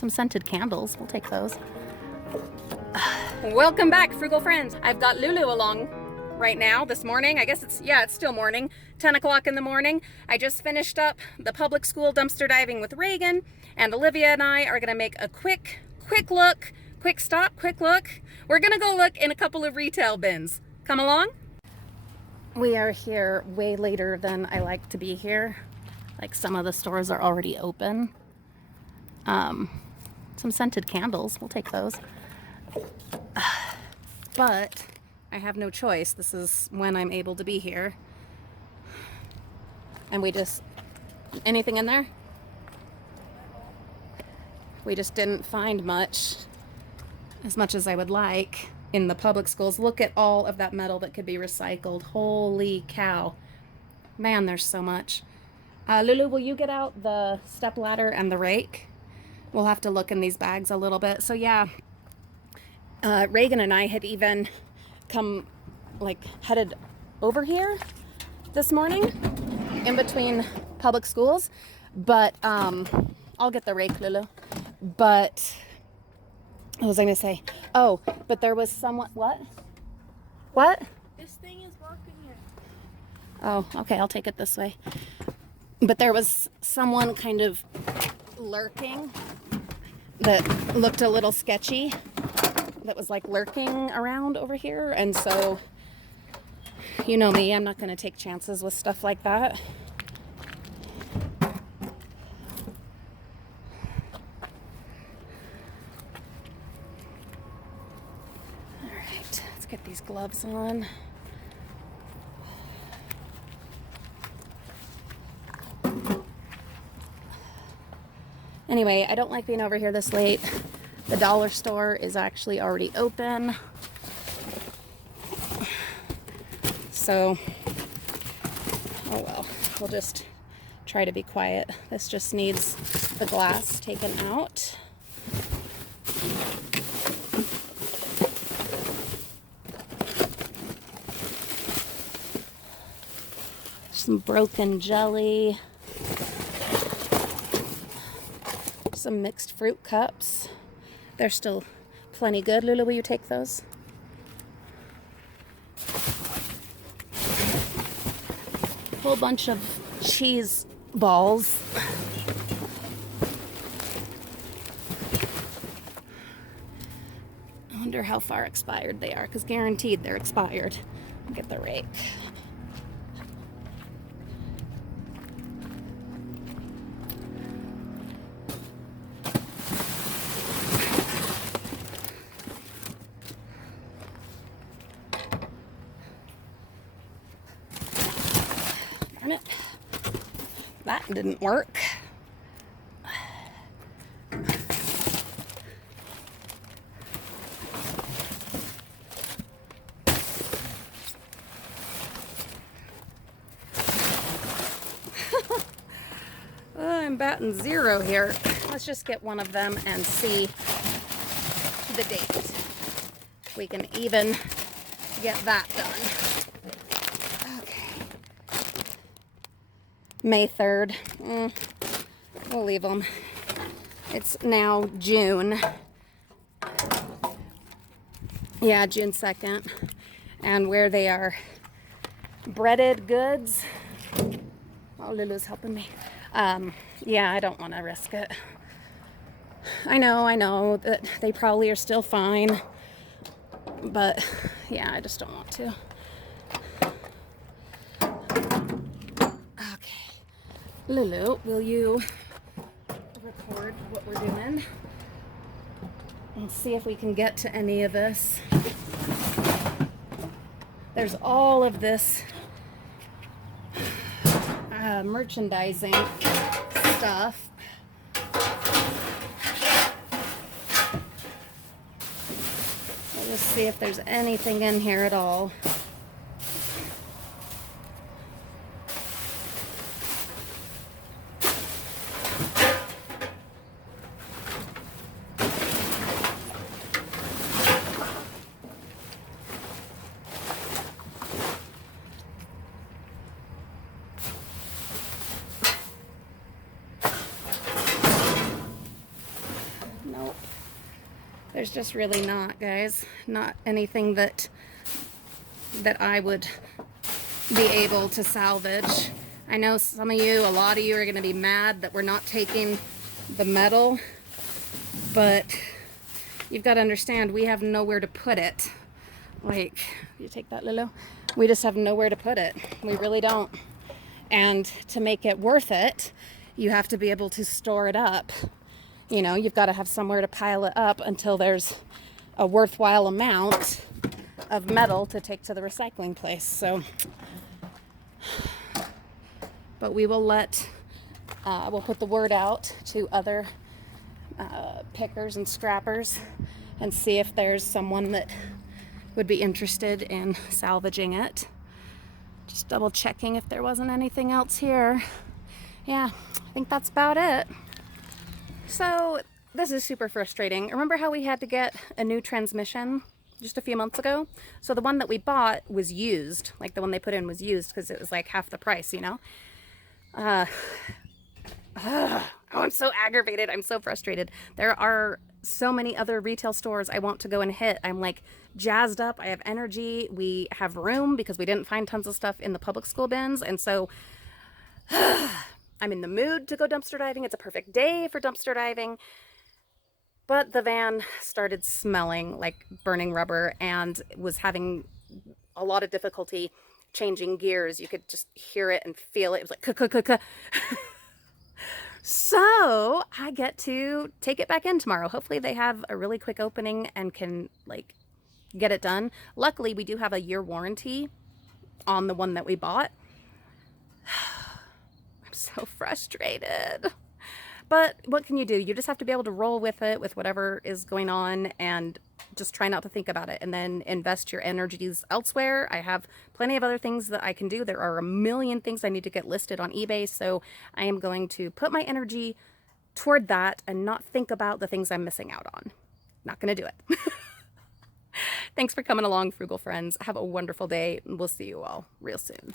Some scented candles, we'll take those. Welcome back, Frugal friends. I've got Lulu along right now this morning. I guess it's still morning, 10 o'clock in the morning. I just finished up the public school dumpster diving with Reagan, and Olivia and I are gonna make a quick look. We're gonna go look in a couple of retail bins. Come along. We are here way later than I like to be here. Like, some of the stores are already open. Some scented candles, we'll take those. But I have no choice. This is when I'm able to be here. And anything in there? We just didn't find as much as I would like in the public schools. Look at all of that metal that could be recycled. Holy cow. Man, there's so much. Lulu, will you get out the step ladder and the rake? We'll have to look in these bags a little bit. So yeah, Reagan and I had even headed over here this morning in between public schools, but I'll get the rake, Lulu. But what was I gonna say? Oh, but there was someone. What? This thing is working here. Oh, okay, I'll take it this way. But there was someone kind of lurking that looked a little sketchy, that was like lurking around over here. And so, you know me, I'm not going to take chances with stuff like that. All right, let's get these gloves on. Anyway, I don't like being over here this late. The dollar store is actually already open. So, oh well, we'll just try to be quiet. This just needs the glass taken out. Some broken jelly. Some mixed fruit cups. They're still plenty good. Lulu, will you take those? Whole bunch of cheese balls. I wonder how far expired they are, because guaranteed they're expired. I'll get the rake. Darn it. That didn't work. I'm batting zero here. Let's just get one of them and see the date. We can even get that done. Okay. May 3rd. We'll leave them. It's now June. Yeah, June 2nd. And where they are breaded goods. Oh, Lulu's helping me. Yeah, I don't want to risk it. I know that they probably are still fine. But, yeah, I just don't want to. Okay. Lulu, will you record what we're doing? And see if we can get to any of this. There's all of this merchandising stuff. We'll just see if there's anything in here at all. Nope. There's just really not, guys. Not anything that I would be able to salvage. I know some of you, a lot of you are going to be mad that we're not taking the metal, but you've got to understand we have nowhere to put it. Like, you take that, Lulu? We just have nowhere to put it. We really don't. And to make it worth it, you have to be able to store it up. You know, you've got to have somewhere to pile it up until there's a worthwhile amount of metal to take to the recycling place. So, but we will we'll put the word out to other pickers and scrappers and see if there's someone that would be interested in salvaging it. Just double checking if there wasn't anything else here. Yeah, I think that's about it. So this is super frustrating. Remember how we had to get a new transmission just a few months ago? So the one that we bought was used, like the one they put in was used because it was like half the price, you know? Oh, I'm so aggravated. I'm so frustrated. There are so many other retail stores I want to go and hit. I'm like jazzed up. I have energy. We have room because we didn't find tons of stuff in the public school bins. And so I'm in the mood to go dumpster diving. It's a perfect day for dumpster diving. But the van started smelling like burning rubber and was having a lot of difficulty changing gears. You could just hear it and feel it. It was like ka-ka-ka-ka. So I get to take it back in tomorrow. Hopefully they have a really quick opening and can like get it done. Luckily we do have a year warranty on the one that we bought. I'm so frustrated. But what can you do? You just have to be able to roll with it, with whatever is going on, and just try not to think about it, and then invest your energies elsewhere. I have plenty of other things that I can do. There are a million things I need to get listed on eBay, so I am going to put my energy toward that and not think about the things I'm missing out on. Not going to do it. Thanks for coming along, Frugal friends. Have a wonderful day, and we'll see you all real soon.